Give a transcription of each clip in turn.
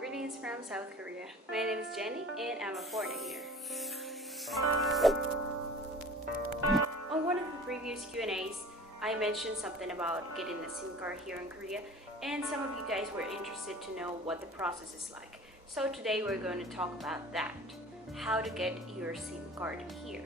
greetings from South Korea. My name is Jenny and I'm a foreigner here. On one of the previous Q&As, I mentioned something about getting a SIM card here in Korea, and some of you guys were interested to know what the process is like. So today we're going to talk about that, how to get your SIM card here.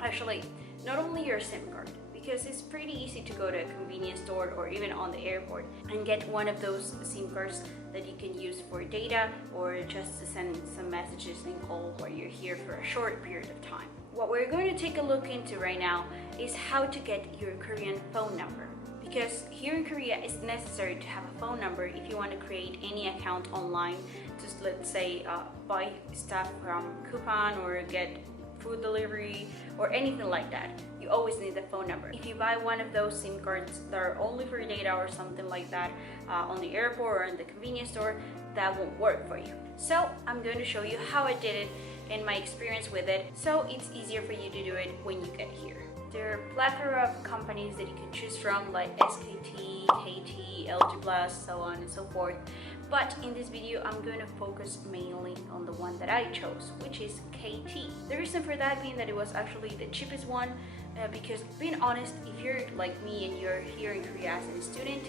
Actually, not only your SIM card, because it's pretty easy to go to a convenience store or even on the airport and get one of those SIM cards that you can use for data or just to send some messages and call while you're here for a short period of time. What we're going to take a look into right now is how to get your Korean phone number. Because here in Korea, it's necessary to have a phone number if you want to create any account online. Just let's say buy stuff from coupon or get food delivery or anything like that. You always need the phone number. If you buy one of those SIM cards that are only for data or something like that on the airport or in the convenience store, that won't work for you. So I'm going to show you how I did it and my experience with it, so it's easier for you to do it when you get here. There are a plethora of companies that you can choose from, like SKT, KT, LG+, so on and so forth. But in this video, I'm going to focus mainly on the one that I chose, which is KT. The reason for that being that it was actually the cheapest one, because being honest, if you're like me and you're here in Korea as a student,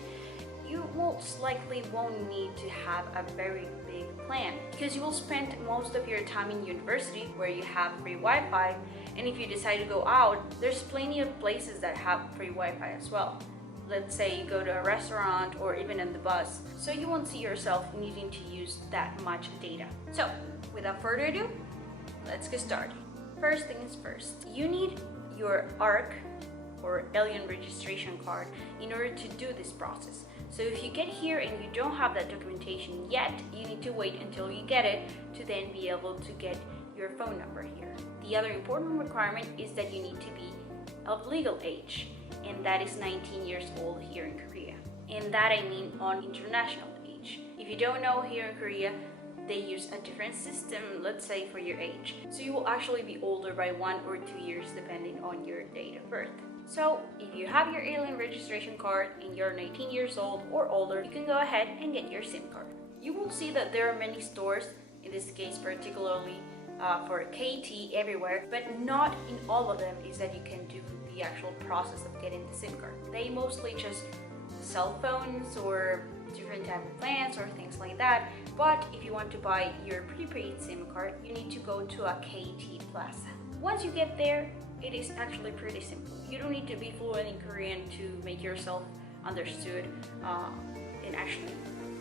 you most likely won't need to have a very big plan, because you will spend most of your time in university where you have free Wi-Fi, and if you decide to go out, there's plenty of places that have free Wi-Fi as well. Let's say you go to a restaurant or even in the bus, so you won't see yourself needing to use that much data. So without further ado, let's get started. First things first, you need your ARC or alien registration card in order to do this process. So if you get here and you don't have that documentation yet, you need to wait until you get it to then be able to get your phone number here. The other important requirement is that you need to be of legal age, and that is 19 years old here in Korea. And that I mean on international age. If you don't know, here in Korea, they use a different system, let's say for your age. So you will actually be older by 1 or 2 years depending on your date of birth. So if you have your alien registration card and you're 19 years old or older, you can go ahead and get your SIM card. You will see that there are many stores, in this case particularly for KT everywhere, but not in all of them is that you can do the actual process of getting the SIM card. They mostly just cell phones or different type of plans or things like that. But if you want to buy your prepaid SIM card, you need to go to a KT Plaza. Once you get there, it is actually pretty simple. You don't need to be fluent in Korean to make yourself understood and actually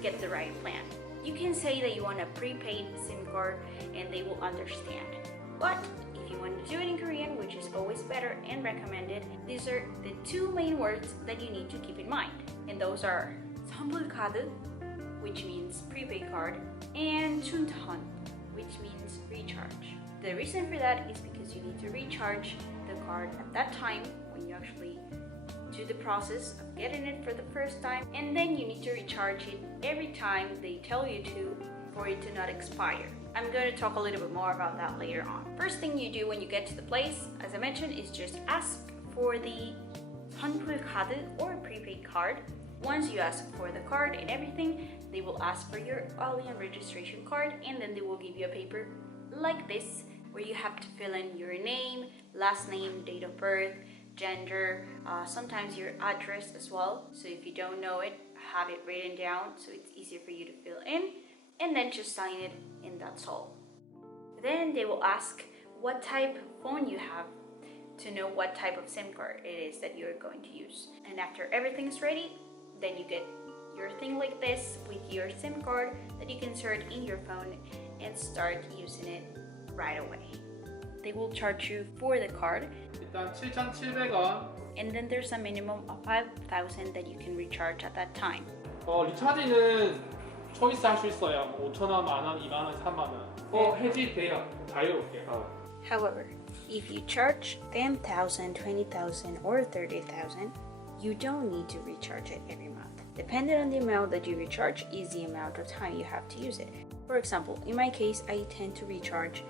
get the right plan. You can say that you want a prepaid SIM card and they will understand. But if you want to do it in Korean, which is always better and recommended, these are the two main words that you need to keep in mind. And those are 선불카드, which means prepaid card, and 충전, which means recharge. The reason for that is because you need to recharge the card at that time when you actually do the process of getting it for the first time, and then you need to recharge it every time they tell you to for it to not expire. I'm going to talk a little bit more about that later on. First thing you do when you get to the place, as I mentioned, is just ask for the 선불카드 or prepaid card. Once you ask for the card and everything, they will ask for your alien registration card, and then they will give you a paper like this where you have to fill in your name, last name, date of birth, gender, sometimes your address as well. So if you don't know it, have it written down so it's easier for you to fill in, and then just sign it, and that's all. Then they will ask what type of phone you have to know what type of SIM card it is that you're going to use. And after everything's ready, then you get your thing like this with your SIM card that you can insert in your phone and start using it right away. They will charge you for the card. 일단 7,700원. And then there's a minimum of 5,000 that you can recharge at that time. 리차지는 초이스 할 수 있어요. 5,000원, 만원, 2만원, 3만원. 해지돼요. 자유롭게. However, if you charge 10,000, 20,000, or 30,000, you don't need to recharge it every month. Depending on the amount that you recharge is the amount of time you have to use it. For example, in my case, I tend to recharge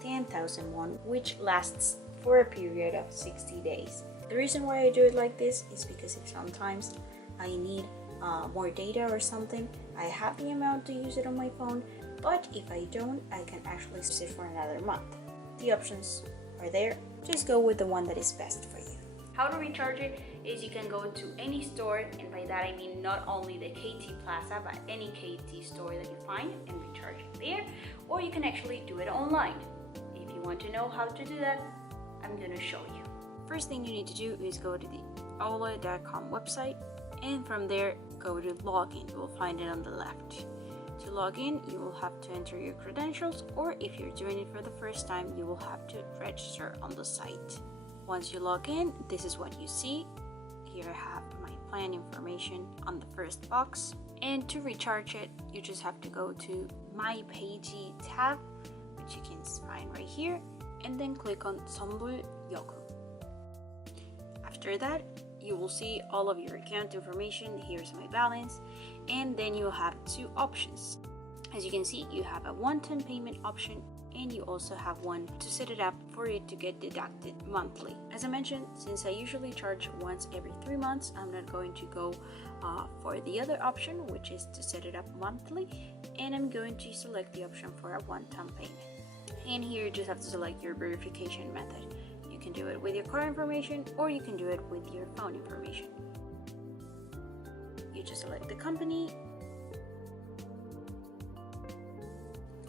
10,000 won, which lasts for a period of 60 days. The reason why I do it like this is because if sometimes I need more data or something, I have the amount to use it on my phone, but if I don't, I can actually use it for another month. The options are there. Just go with the one that is best for you. How to recharge it is you can go to any store, and by that I mean not only the KT Plaza, but any KT store that you find and recharge it there, or you can actually do it online. If you want to know how to do that, I'm gonna show you. First thing you need to do is go to the ola.com website, and from there go to login. You will find it on the left. To log in, you will have to enter your credentials, or if you're doing it for the first time, you will have to register on the site. Once you log in, this is what you see. Here I have my plan information on the first box. And to recharge it, you just have to go to My Page tab, which you can find right here, and then click on 선불 요금. After that, you will see all of your account information. Here's my balance, and then you'll have two options. As you can see, you have a one-time payment option, and you also have one to set it up for it to get deducted monthly. As I mentioned, since I usually charge once every 3 months, I'm not going to go for the other option, which is to set it up monthly, and I'm going to select the option for a one-time payment. And here you just have to select your verification method. You can do it with your card information, or you can do it with your phone information. You just select the company,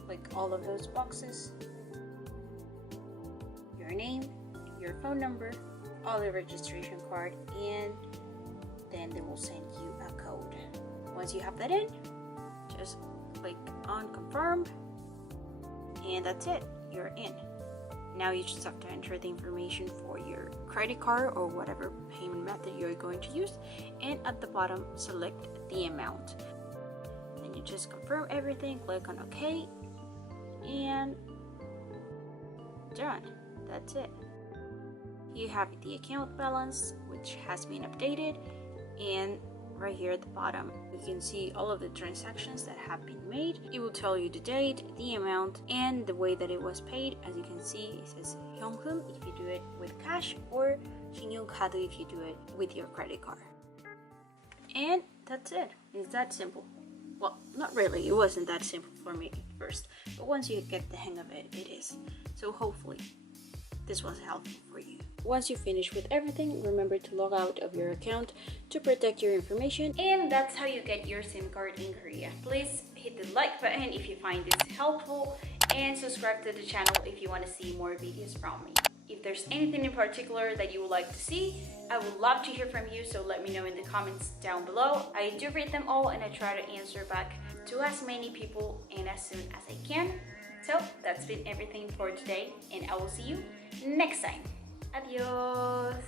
click all of those boxes, your name, your phone number, all the registration card, and then they will send you a code. Once you have that in, just click on confirm, and that's it, you're in. Now you just have to enter the information for your credit card or whatever payment method you're going to use, and at the bottom select the amount. Then you just confirm everything, click on OK, and done. That's it. You have the account balance, which has been updated, and right here at the bottom you can see all of the transactions that have been made. It will tell you the date, the amount, and the way that it was paid. As you can see, it says 현금 if you do it with cash, or 신용카드 if you do it with your credit card. And that's it. It's that simple. Well, not really, it wasn't that simple for me at first, but once you get the hang of it, it is. So hopefully this was helpful for you. Once you finish with everything, remember to log out of your account to protect your information. And that's how you get your SIM card in Korea. Please hit the like button if you find this helpful, and subscribe to the channel if you want to see more videos from me. If there's anything in particular that you would like to see, I would love to hear from you, so let me know in the comments down below. I do read them all, and I try to answer back to as many people and as soon as I can. So that's been everything for today, and I will see you next time. Adios!